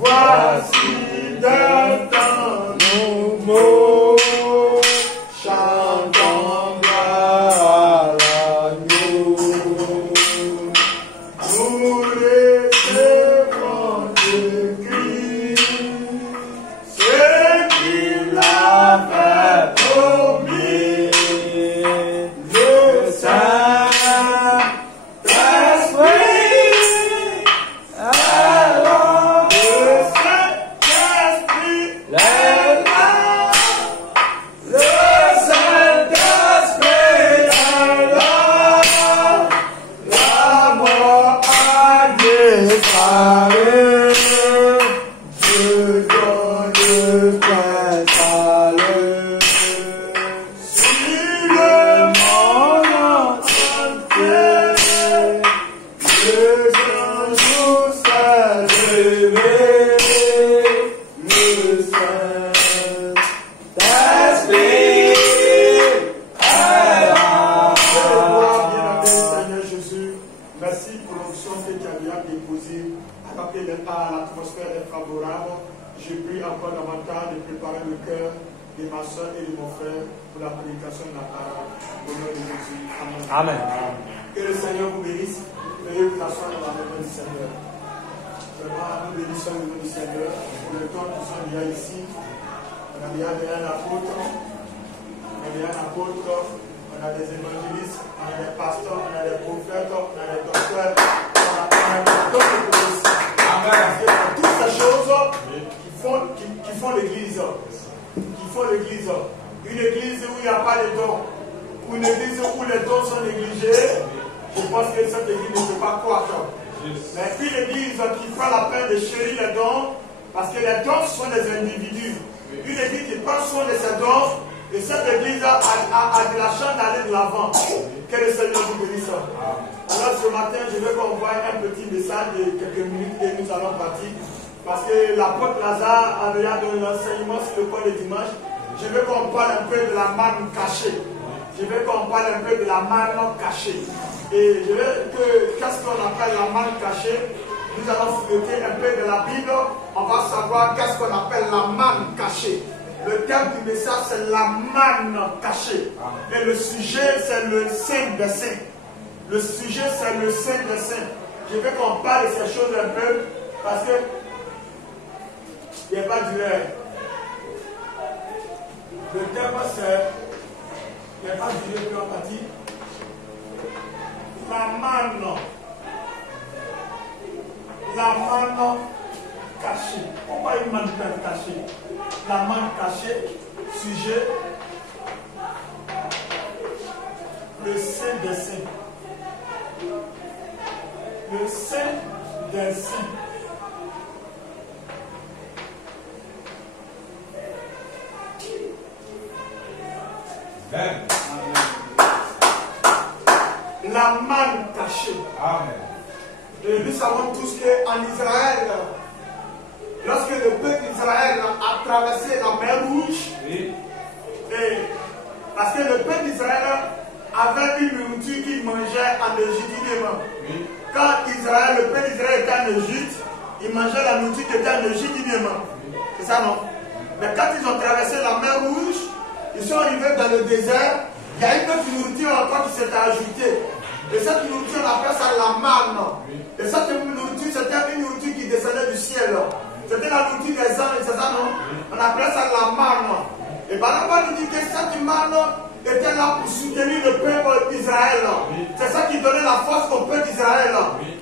Voici d'un temps nouveau, chantons gloire à l'agneau. Nous recevons de Christ ce qu'il a fait promis, le Saint-Esprit. Alors, le Saint-Esprit, le Saint-Esprit, alors, la mort a disparu. Dieu donne le pain salut. Si le monde entier, le jour s'est levé, le Saint-Esprit est là. Bien-aimé Seigneur Jésus, merci pour l'onction que tu as bien déposée. Alors que l'atmosphère est favorable, je prie encore davantage de préparer le cœur de ma soeur et de mon frère pour la prédication de la parole. Au nom de Jésus. Amen. Que le Seigneur vous bénisse. Veuillez vous asseoir dans la main du Seigneur. Vraiment, nous bénissons le nom du Seigneur. Pour le temps, nous sommes déjà ici. On a déjà un apôtre. On a déjà un apôtre. On a des évangélistes. On a des pasteurs. On a des prophètes. On a des docteurs. On a d'autres choses. Parce que toutes ces choses qui font l'église. Qui font l'église. Une église où il n'y a pas de dons. Ou une église où les dons sont négligés. Je pense que cette église ne peut pas croître. Mais puis l'église qui prend la peine de chérir les dons, parce que les dons sont des individus. Une église qui prend soin de ses dons, et cette église a de la chance d'aller de l'avant. Que le Seigneur vous bénisse. Alors ce matin, je vais vous envoyer un petit message de quelques minutes et nous allons partir. Parce que l'apôtre Lazare a déjà donné l'enseignement sur le point de dimanche. Je veux qu'on parle un peu de la manne cachée. Je veux qu'on parle un peu de la manne cachée. Et je veux que, qu'est-ce qu'on appelle la manne cachée? Nous allons fouiller un peu de la Bible. On va savoir qu'est-ce qu'on appelle la manne cachée. Le thème du message, c'est la manne cachée. Et le sujet, c'est le Saint des Saints. Le sujet, c'est le Saint des Saints. Je veux qu'on parle de ces choses un peu, parce que il n'y a pas d'hiver. Le thème, c'est, il n'y a pas d'hiver, puis on va dire, la manne cachée. Pourquoi une manne cachée? La manne cachée, sujet, le Saint des Saints. Le Saint des Saints. Amen. La manne cachée. Amen. Et nous savons tous qu'en Israël, lorsque le peuple d'Israël a traversé la mer Rouge, oui. Et parce que le peuple d'Israël avait une nourriture qu'il mangeait en Égypte. Oui. Quand le peuple d'Israël était en Égypte, il mangeait la nourriture qui était en Égypte. Oui. C'est ça, non? Mais quand ils ont traversé la mer Rouge, ils sont arrivés dans le désert, il y a une autre nourriture encore qui s'était ajoutée. Et cette nourriture, on appelle ça la manne. Et cette nourriture, c'était une nourriture qui descendait du ciel. C'était la nourriture des anges, c'est ça, non? On appelle ça la manne. Et Barnabas nous dit que cette manne était là pour soutenir le peuple d'Israël. C'est ça qui donnait la force au peuple d'Israël.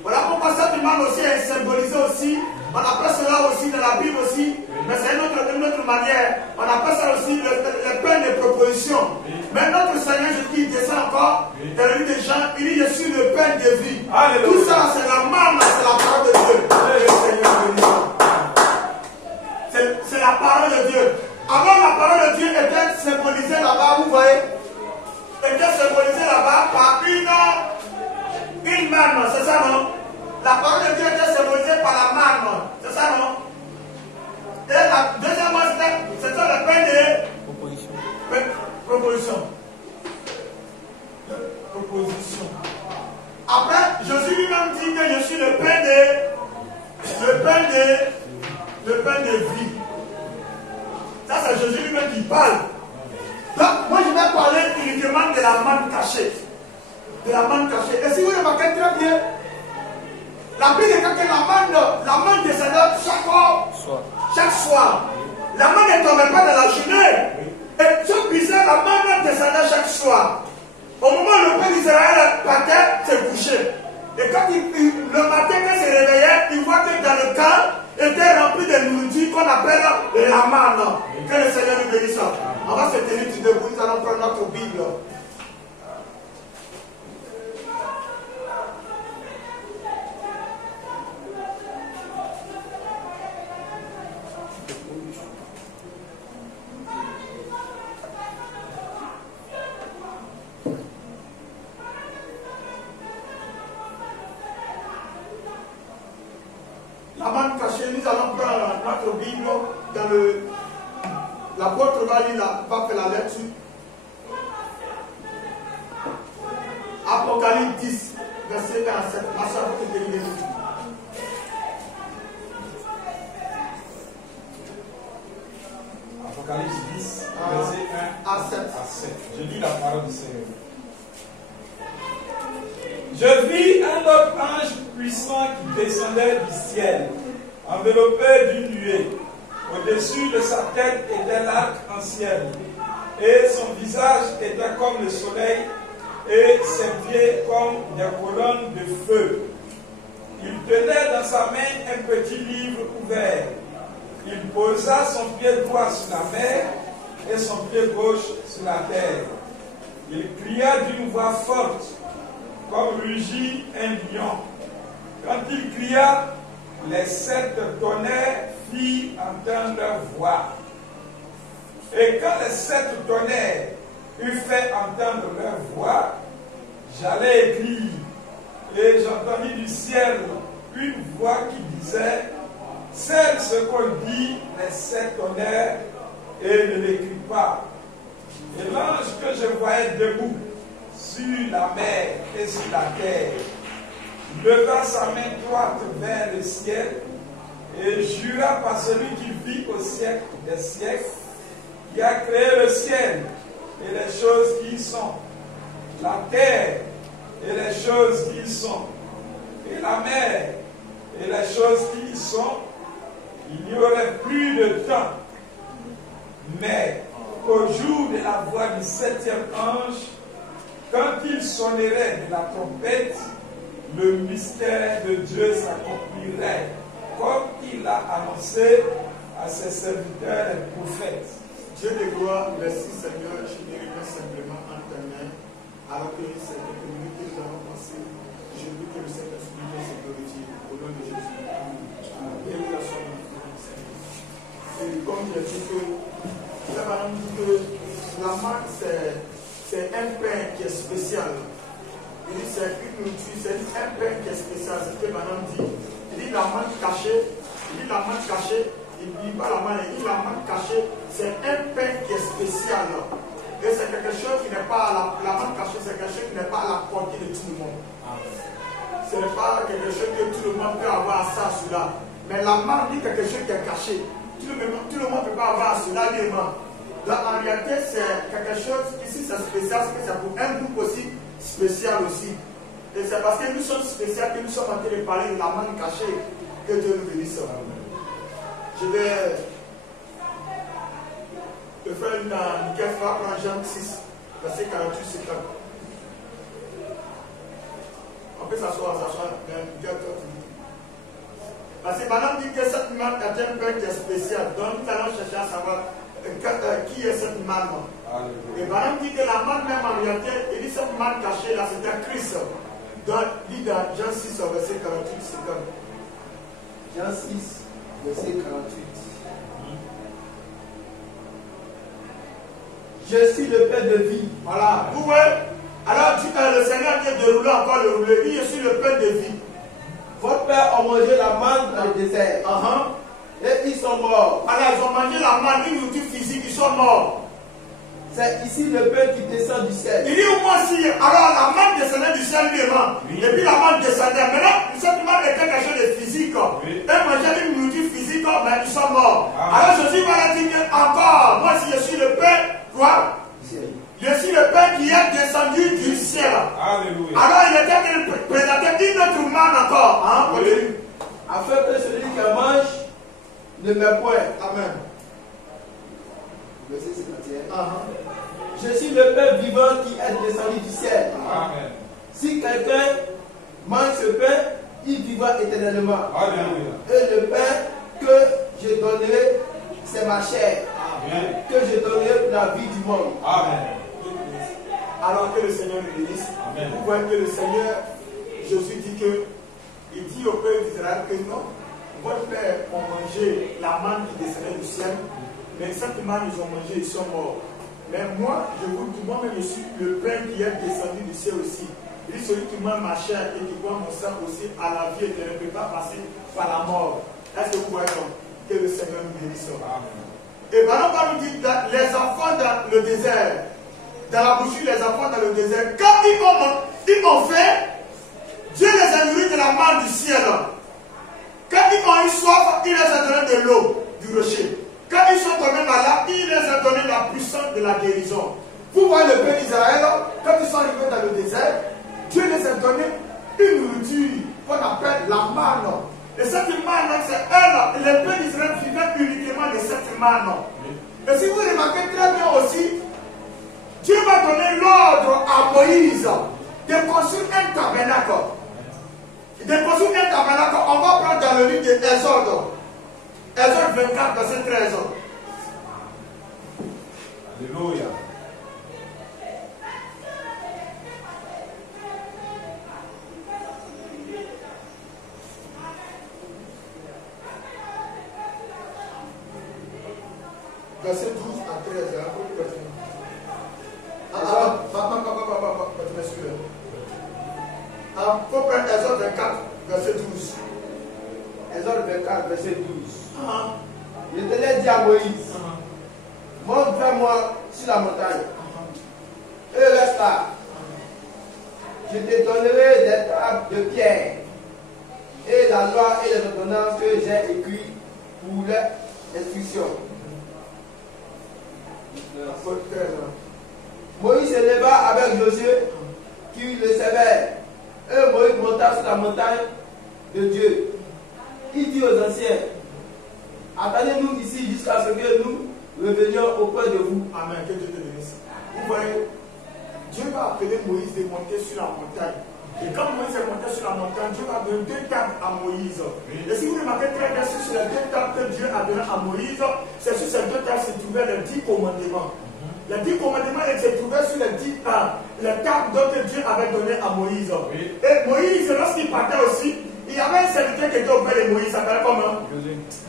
Voilà pourquoi cette manne aussi est symbolisée aussi. On appelle cela aussi dans la Bible aussi. Mais c'est une autre manière. On appelle ça aussi le pain de proposition. Mais notre Seigneur Jésus descend encore dans le livre de Jean. Il dit: je suis le pain de vie. Alléluia. Tout ça, c'est la manne, c'est la parole de Dieu. C'est la parole de Dieu. Avant, la parole de Dieu était symbolisée là-bas, vous voyez, était symbolisée là-bas par une manne, c'est ça, non? La parole de Dieu était symbolisée par la manne, c'est ça, non? Et la deuxième, c'était le pain de proposition. Après, Jésus lui-même dit pain de vie. Ça, c'est Jésus lui-même qui parle. Donc, moi, je vais parler uniquement de la manne cachée. De la manne cachée. Et si vous remarquez très bien, la Bible dit que la manne descendait chaque soir. La manne ne tombait pas dans la journée. Et ce bizarre, la manne descendait chaque soir. Au moment où le peuple d'Israël partait se coucher. Et quand le matin, quand il se réveillait, il voit que dans le camp était rempli de nourriture qu'on appelle la manne. Que le Seigneur nous bénisse. On va se tenir tout debout, nous allons prendre notre Bible. La manne cachée, nous allons prendre notre Bible dans l'apôtre va faire la lecture. Apocalypse 10, verset 47. Ma soeur, vous pouvez lire. Apocalypse 10, verset 1 à 7. Je lis la parole du Seigneur. Je vis un autre ange puissant qui descendait du ciel, enveloppé d'une nuée. Au-dessus de sa tête était l'arc-en-ciel, et son visage était comme le soleil, et ses pieds comme des colonnes de feu. Il tenait dans sa main un petit livre ouvert. Il posa son pied droit sur la mer et son pied gauche sur la terre. Il cria d'une voix forte, comme rugit un lion. Quand il cria, les 7 tonnerres firent entendre leur voix. Et quand les 7 tonnerres eurent fait entendre leur voix, j'allais écrire. Et j'entendis du ciel une voix qui disait, scelle ce qu'on dit, les 7 tonnerres, et ne l'écris pas. Et l'ange que je voyais debout sur la mer et sur la terre leva sa main droite vers le ciel et jura par celui qui vit au siècle des siècles, qui a créé le ciel et les choses qui y sont, la terre et les choses qui y sont, et la mer et les choses qui y sont, il n'y aurait plus de temps. Mais au jour de la voix du 7e ange, quand il sonnerait de la trompette, le mystère de Dieu s'accomplirait, comme il a annoncé à ses serviteurs les prophètes. Dieu de gloire, merci Seigneur, je me remets simplement en ta main, alors que c'est quelques minutes que nous allons passer. Je veux que le Saint-Esprit se glorifie au nom de Jésus. Et nous la sommes. Et comme j'ai dit que, la madame dit que la manne c'est un pain qui est spécial. Il dit c'est une nourriture, c'est un pain qui est spécial. C'est ce que madame dit. Il dit la manne cachée, il dit la manne cachée. Il ne dit pas la manne, il dit la manne cachée, c'est un pain qui est spécial. Et c'est quelque chose qui n'est pas la manne cachée, c'est quelque chose qui n'est pas à la portée de tout le monde. Ce n'est pas quelque chose que tout le monde peut avoir ça, cela. Mais la manne dit quelque chose qui est caché. Tout le monde ne peut pas avoir cela librement. Donc en réalité, c'est quelque chose, ici c'est spécial, c'est pour un groupe aussi spécial aussi. Et c'est parce que nous sommes spéciaux que nous sommes en train de parler de la manne cachée. Que Dieu nous bénisse. Je vais le frère Nickel va prendre Jean 6, verset 48, c'est quand. On peut s'asseoir, Nickel, toi, tu dis. Parce que madame dit que cette manne est un pain qui est spécial. Donc nous allons chercher à savoir qui est cette manne. Et madame dit que la manne même en réalité, il dit cette manne cachée là, c'est un Christ. Donc, dit dans Jean 6, verset 48, c'est quand. Jean 6, verset 48. Je suis le pain de vie. Voilà. Vous voyez? Alors, le Seigneur vient de rouler encore le rouler. Il dit, je suis le pain de vie. Votre père a mangé la manne dans le désert. Et ils sont morts. Alors, ils ont mangé la manne, une nourriture physique, ils sont morts. C'est ici le pain qui descend du ciel. Il dit au moins si, alors la manne descendait du ciel lui-même. Oui. Et puis la manne descendait. Maintenant, cette manne était quelque chose de physique. Oui. Et mangeait sont morts. Alors Jésus va leur dire que encore, moi si je suis le Père, quoi? Je suis le Père qui est descendu du ciel. Alléluia. Alors il était en train de présenter une autre manne encore. Hein, Oui. Afin que celui qui mange ne meurt point. Amen. Verset 51. Je suis le Père vivant qui est descendu du ciel. Amen. Si quelqu'un mange ce pain, il vivra éternellement. Alléluia. Et le pain que je donnerai, c'est ma chair. Amen. Que je donnerai pour la vie du monde. Amen. Alors que le Seigneur nous bénisse. Amen. Vous voyez que le Seigneur, Jésus dit que, il dit au peuple d'Israël que non, votre père ont mangé la manne qui descendait du ciel, mais cette manne ils ont mangé, ils sont morts. Mais moi, je vous dis, moi-même, je suis le pain qui est descendu du ciel aussi. Il dit, celui qui mange ma chair et qui boit mon sang aussi à la vie éternelle ne peut pas passer par la mort. Est-ce que vous voyez donc que le Seigneur nous bénisse? Et maintenant, on va nous dire les enfants dans le désert, dans la boucherie, les enfants dans le désert, quand ils ont fait, Dieu les a nourris de la manne du ciel. Quand ils ont eu soif, il les a donné de l'eau du rocher. Quand ils sont tombés malades, il les a donné la puissance de la guérison. Vous voyez le peuple d'Israël, quand ils sont arrivés dans le désert, Dieu les a donné une nourriture qu'on appelle la manne. Et cette manne, c'est elle, les peuples d'Israël vivaient uniquement de cette manne. Et si vous remarquez très bien aussi, Dieu va donner l'ordre à Moïse de construire un tabernacle. On va prendre dans le livre d'Exode. Exode 24, verset 13. Alléluia. Verset 12 à 13. Il faut prendre Exode 24, verset 12. Exode 24, verset 12. L'Éternel dit à Moïse, monte vers moi sur la montagne et reste là. Je te donnerai des tables de pierre et la loi et les ordonnances que j'ai écrites pour l'instruction. Moïse se leva avec Josué qui le servait. Et Moïse monta sur la montagne de Dieu. Il dit aux anciens, attendez-nous ici jusqu'à ce que nous revenions auprès de vous. Amen. Que Dieu te bénisse. Vous voyez, Dieu va appeler Moïse de monter sur la montagne. Et quand Moïse est monté sur la montagne, Dieu va donner 2 tables à Moïse. Et si vous remarquez très bien sur les 2 tables que Dieu a données à Moïse, c'est sur ces 2 tables que se trouvaient les 10 commandements. Les 10 commandements se trouvaient sur les 10 tables, les tables que Dieu avait données à Moïse. Et Moïse, lorsqu'il partait aussi, il y avait un serviteur qui était auprès de Moïse, ça s'appelait comment?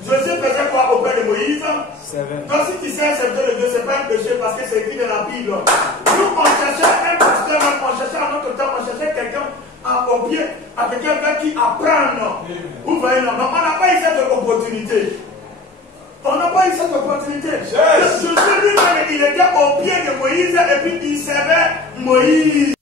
Josué faisait quoi auprès de Moïse? Donc si tu sais un serviteur de Dieu, ce n'est pas un péché parce que c'est écrit dans la Bible. Nous, on cherchait un pasteur, on cherchait à notre temps, on cherchait quelqu'un au pied, à quelqu'un vers qui apprendre. Vous voyez, non, on n'a pas eu cette opportunité. On n'a pas eu cette opportunité. Josué lui-même, il était au pied de Moïse et puis il servait Moïse.